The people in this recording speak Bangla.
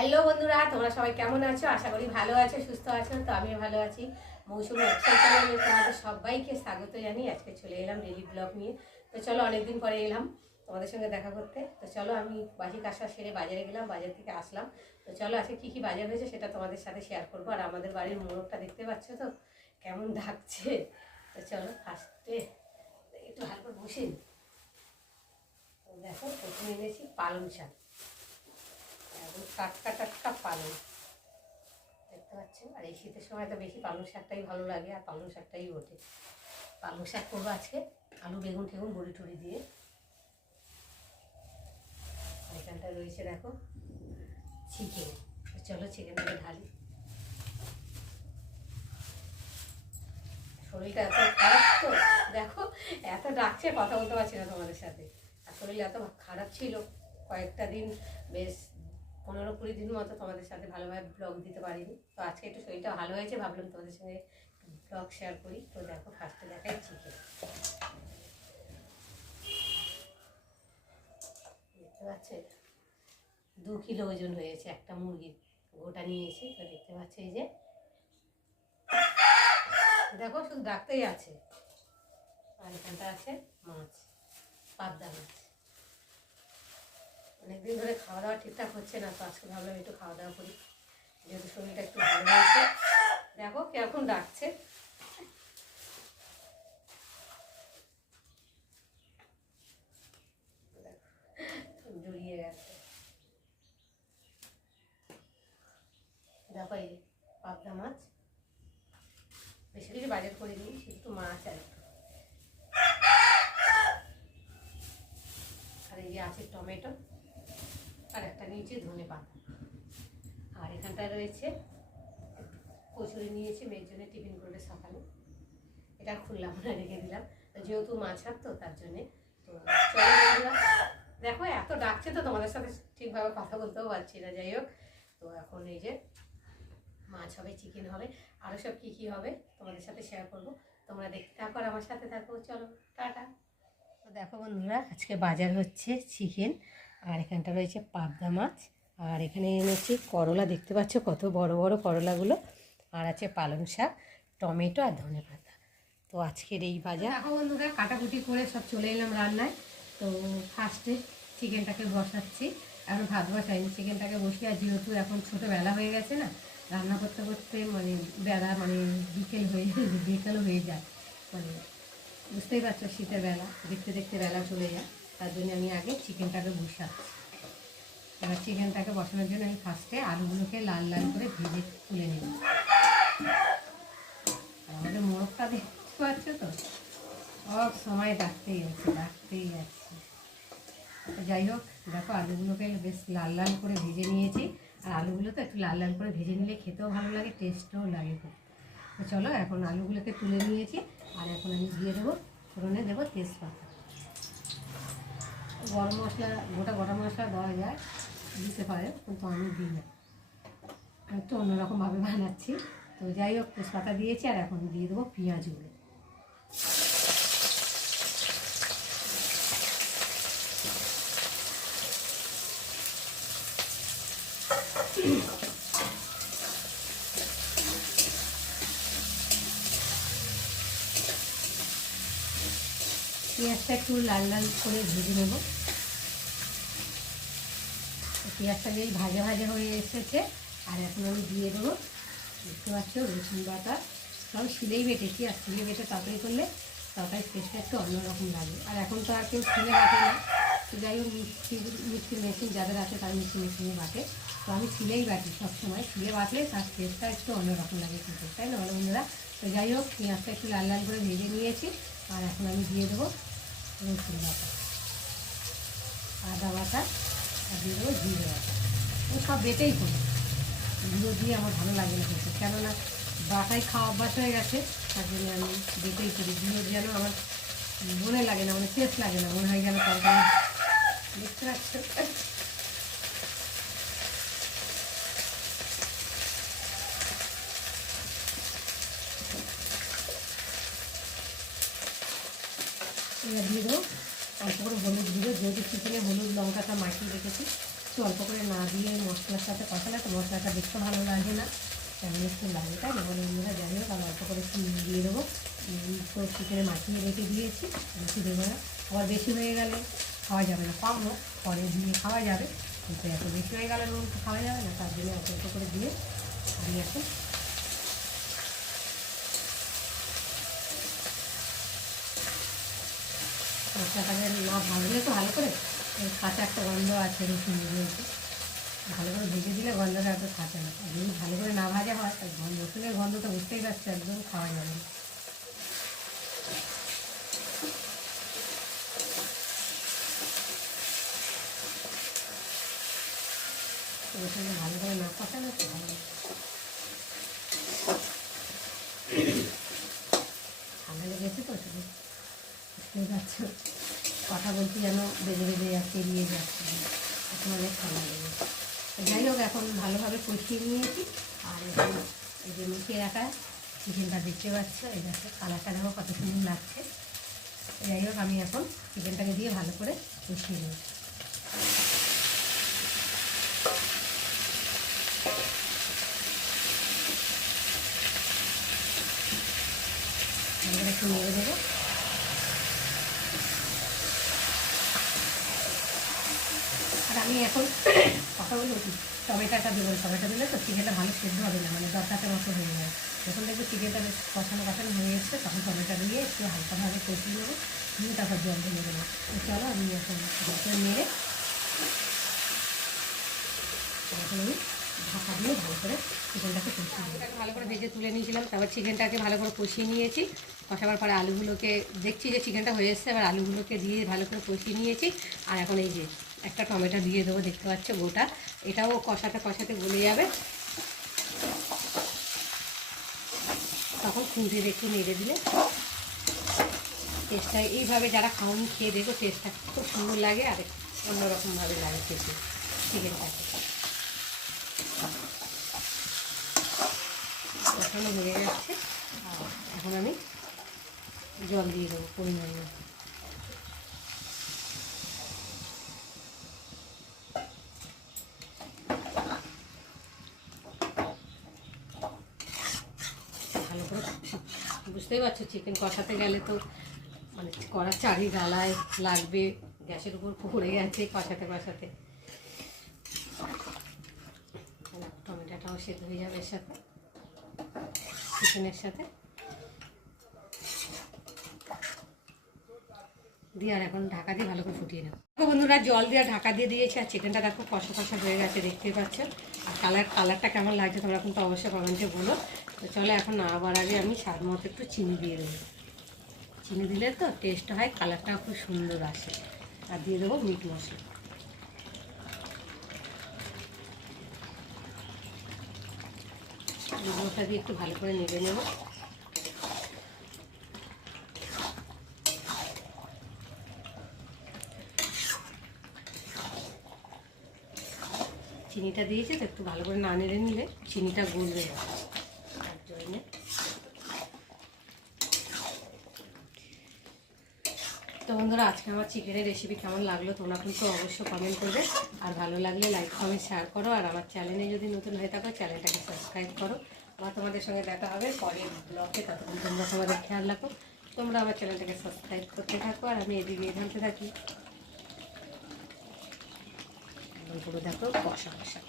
হ্যালো বন্ধুরা, তোমরা সবাই কেমন আছো? আশা করি ভালো আছো, সুস্থ আছো। তো আমিও ভালো আছি। মৌসুমী অফিসিয়াল চ্যানেলে তোমাদের সবাইকে স্বাগত জানিয়ে আজকে চলে এলাম ডেইলি ব্লগ নিয়ে। তো চলো, অনেকদিন পরে এলাম তোমাদের সঙ্গে দেখা করতে। তো চলো, আমি বাসি কাজটা সেরে বাজারে গেলাম, বাজার থেকে আসলাম। তো চলো, আজকে কী কী বাজার হয়েছে সেটা তোমাদের সাথে শেয়ার করবো। আর আমাদের বাড়ির মোরগটা দেখতে পাচ্ছ তো কেমন ডাকছে। তো চলো, ফার্স্টে একটু ভালো করে বসে নি। তো দেখো, প্রথমে এনেছি পালং শাক, একদম টাটকা টাটকা পালং, দেখতে পাচ্ছেন। আর এই শীতের সময় তো বেশি পালং শাকটাই ভালো লাগে, আর পালং শাকটাই ওঠে। পালং শাক করবো আজকে আলু বেগুন টেগুন বড়ি টড়ি দিয়ে। এখানটা রয়েছে দেখো চিকেন। চলো চিকেনটাকে ঢালি। শরীরটা এত খারাপ তো দেখো, এত ডাকছে, কথা বলতে পারছি না তোমাদের সাথে। আর শরীর এত খারাপ ছিল, কয়েকটা দিন বেশ 15-20 দিন মতো তোমাদের সাথে ভালোভাবে ব্লগ দিতে পারিনি। তো আজকে একটু শরীরটা ভালো হয়েছে, ভাবলাম তোমাদের সঙ্গে ব্লগ শেয়ার করি। তো দেখো, ফার্স্টে দেখাই চিকেন। দেখতে পাচ্ছেন 2 কিলো ওজন হয়েছে একটা মুরগির, গোটা নিয়েছি। তো দেখতে পাচ্ছি এই যে দেখো, শুধু ডাকতেই আছে। আর এখানটা আছে মাছ, পাবদা মাছ। অনেকদিন ধরে খাওয়া দাওয়া ঠিকঠাক হচ্ছে না, তো আজকে ভাবলাম একটু খাওয়া দাওয়া করি, যেহেতু শরীরটা একটু ভালো হয়েছে। দেখো কিরকম ডাকছে। জড়িয়ে গেছে। দেখো এই পাবদা মাছ, বেশি কিছু বাজেট করিনি, শুধু মাছ আর একটু। আর এই যে আছে টমেটো, আর একটা নিচে ধনে পাতা। আর এখানটায় রয়েছে কচুরি নিয়েছি, মেয়ের জন্য টিফিন করবে সকালে। এটা খুললাম না, রেখে দিলাম, যেহেতু মাছ হাত তো তার জন্যে। তো চলো বন্ধুরা, দেখো এত ডাকছে তো তোমাদের সাথে ঠিকভাবে কথা বলতেও পারছি না। যাই হোক, তো এখন এই যে মাছ হবে, চিকেন হবে, আরও সব কী কী হবে তোমাদের সাথে শেয়ার করবো। তোমরা দেখতে থাকো আর আমার সাথে থাকো। চলো টাটা। তো দেখো বন্ধুরা, আজকে বাজার হচ্ছে চিকেন, আর এখানটা রয়েছে পাবদা মাছ, আর এখানে এনেছি করলা, দেখতে পাচ্ছ কত বড় বড় করলাগুলো। আর আছে পালং শাক, টমেটো আর ধনে পাতা। তো আজকের এই বাজার। দেখো বন্ধুরা, কাটাকুটি করে সব চলে এলাম রান্নায়। তো ফার্স্টে চিকেনটাকে বসাচ্ছি, এখন ভাত বসাইনি, চিকেনটাকে বসিয়ে। আর যেহেতু এখন ছোটোবেলা হয়ে গেছে না, রান্না করতে করতে মানে বেলা মানে বিকেলও হয়ে যায়, মানে বুঝতেই পারছো শীতের বেলা, দেখতে দেখতে বেলা চলে যায়। তার জন্য আমি আগে চিকেনটাকে বসাচ্ছি। এবার চিকেনটাকে বসানোর জন্য আমি ফার্স্টে আলুগুলোকে লাল লাল করে ভেজে তুলে নিব। আমাদের মোরগটা দেখতে পাচ্ছ তো, সব সময় ডাকতেই আছে। যাই হোক, দেখো আলুগুলোকে বেশ লাল লাল করে ভেজে নিয়েছি। আর আলুগুলো তো একটু লাল লাল করে ভেজে নিলে খেতেও ভালো লাগে, টেস্টও লাগে খুব। তো চলো, এখন আলুগুলোকে তুলে নিয়েছি। আর এখন আমি দিয়ে দেবো, ফোড়নে দেবো তেজপাতা, গরম মশলা, গোটা গরম মশলা দেওয়া যায়, দিতে পারে, কিন্তু আমি দিই না, একটু অন্যরকমভাবে বানাচ্ছি। তো যাই হোক, তেজপাতা দিয়েছি। আর এখন দিয়ে দেবো পেঁয়াজগুলো। পেঁয়াজটা একটু লাল লাল করে ভেজে নেব। পেঁয়াজটা বেশ ভাজা ভাজা হয়ে এসেছে। আর এখন আমি দিয়ে দেবো, দেখতে পাচ্ছ, রসুন বাটা। সব শিলেই বেটেছি, আর শিলে বেটে তাড়াতাড়ি করলে তরকারি টেস্টটা একটু অন্যরকম লাগে। আর এখন তো আর কেউ শিলে বাটে না। তো যাই হোক, মিক্সির মেশিন যাদের আছে তারা মিক্সি মেশিনে বাটে। তো আমি শিলেই বাটি সবসময়, শিলে বাটলে তার টেস্টটা একটু অন্যরকম লাগে কিন্তু, তাই না বলো বন্ধুরা? তো যাই হোক, পেঁয়াজটা একটু লাল লাল করে ভেজে নিয়েছি। আর এখন আমি দিয়ে দেবো রসুন বাটা, আদা বাটা, আর দিয়ে দেবো জিরে বাটা। আমি সব বেটেই করি, গুঁড়ো দিয়ে আমার ভালো লাগে না খেতে, কেননা বাটাই খাওয়া অভ্যাস হয়ে গেছে। তার জন্য আমি বেটেই করি। গুঁড়ো যেন আমার মনে লাগে না, মানে টেস্ট লাগে না, মনে হয় যেন তরকারি। দেখতে পাচ্ছ, এবার দিয়ে দেবো অল্প করে হলুদ গুঁড়ো, যেহেতু চিকেনে হলুদ লঙ্কাটা মাখিয়ে রেখেছি, একটু অল্প করে না দিয়ে মশলার সাথে কষালে তো মশলাটা দেখতে ভালো লাগে না, তেমন একটু লাগে, তাই না? বলে বন্ধুরা, যাই হোক আমি অল্প করে একটু নুন দিয়ে দেবো। তো চিকেনে মাখিয়ে রেখে দিয়েছি, বেশি দেবো না। আবার বেশি হয়ে গেলে খাওয়া যাবে না, কম হোক পরে দিয়ে খাওয়া যাবে, কিন্তু এত বেশি হয়ে গেলে নুন তো খাওয়া যাবে না, তার জন্য অল্প অল্প করে দিয়ে আমি এখন মশলাটাকে না ভাজলে তো ভালো করে, কাঁচা একটা গন্ধ আছে রসুন দিয়েছে, ভালো করে ভেজে দিলে গন্ধটা এত থাকে না। আর যদি ভালো করে না ভাজা হয় তাই রসুনের গন্ধ তো বুঝতেই পারছে, একদম খাওয়া যাবে না। রসুনে ভালো করে না কষালে তো ভালো লাগে। ঠান্ডা লেগেছে তো শুধু বুঝতেই পারছো, কথা বলছি যেন বেজে বেজে যাচ্ছে, এড়িয়ে যাচ্ছে, এখন অনেক ঠান্ডা লেগেছে। যাই হোক, এখন ভালোভাবে কষিয়ে নিয়েছি। আর এখন এই যে মিশিয়ে রাখা চিকেনটা দেখতে পাচ্ছ, এই দেখো কালারটা দেখো কত সুন্দর লাগছে। যাই হোক, আমি এখন চিকেনটাকে দিয়ে ভালো করে কষিয়ে নেব। একটু নেড়ে দেবো। আর আমি এখন কথা বলে উঠি, টমেটোটা দেবো। টমেটো দিলে তো চিকেনটা ভালো সেদ্ধ হবে না, মানে দরকারটা মতো হয়ে যায়। যখন দেখবো চিকেনটা বেশ কষানো কষানো হয়ে এসছে, তখন টমেটো দিয়ে একটু হালকাভাবে কষিয়ে নেবো, নিয়ে তারপর জল দিয়ে দেবো। তো চলো, আমি এখন জলটা নেড়ে এখন আমি ঢাকা দিয়ে ভালো করে চিকেনটাকে কষিয়ে নিই। ভালো করে ভেজে তুলে নিয়েছিলাম, তারপর চিকেনটাকে ভালো করে কষিয়ে নিয়েছি। কষাবার পরে আলুগুলোকে দেখছি যে চিকেনটা হয়ে এসছে, এবার আলুগুলোকে দিয়ে ভালো করে কষিয়ে নিয়েছি। আর এখন এই যে একটা টমেটো দিয়ে দেবো, দেখতে পাচ্ছ গোটা, এটাও কষাতে কষাতে গলে যাবে। তখন খুঁজে একটু নেড়ে দিলে টেস্টটা, এইভাবে যারা খাওনি খেয়ে দেখো, টেস্টটা খুব সুন্দর লাগে আর অন্যরকমভাবে লাগে খেতে চিকেনটাকে। কষানো হয়ে যাচ্ছে, আর এখন আমি জল দিয়ে দেবো পরিমাণ মতো। ভালো করে বুঝতেই পারছো, চিকেন কষাতে গেলে তো মানে কড়ার চারি গালায় লাগবে, গ্যাসের উপর পড়ে গেছে কষাতে কষাতে। টমেটোটাও সেদ্ধ হয়ে যাবে এর সাথে, চিকেনের সাথে দিয়ে। আর এখন ঢাকা দিয়ে ভালো করে ফুটিয়ে নেব। বন্ধুরা, জল দিয়ে ঢাকা দিয়ে দিয়েছি, আর চিকেনটা দেখো কষা কষা হয়ে গেছে, দেখতেই পাচ্ছ। আর কালারটা কেমন লাগছে তোমরা কিন্তু অবশ্যই কমেন্টে বলো। তো চলো, এখন না আবার আগে আমি স্বাদ মতো একটু চিনি দিয়ে দেবো। চিনি দিলে তো টেস্ট হয়, কালারটাও খুব সুন্দর আসে। আর দিয়ে দেবো মিট মশলা। মশলা দিয়ে একটু ভালো করে নেড়ে নেব। চিনিটা দিয়েছে তো, একটু ভালো করে না নেড়ে নিলে চিনিটা গলবে না, তার জন্যে। তো বন্ধুরা, আজকে আমার চিকেনের রেসিপি কেমন লাগলো তোমরা কিন্তু অবশ্যই কমেন্ট করবে। আর ভালো লাগলে লাইক কমেন্ট শেয়ার করো। আর আমার চ্যানেলে যদি নতুন হয়ে থাকো, চ্যানেলটাকে সাবস্ক্রাইব করো। আবার তোমাদের সঙ্গে দেখা হবে পরের ব্লগে, ততক্ষণ তোমরা তোমাদের খেয়াল রাখো। তোমরা আমার চ্যানেলটাকে সাবস্ক্রাইব করতে থাকো, আর আমি এদিকে ঘামতে থাকি। পুরো দেখো কষা কষা।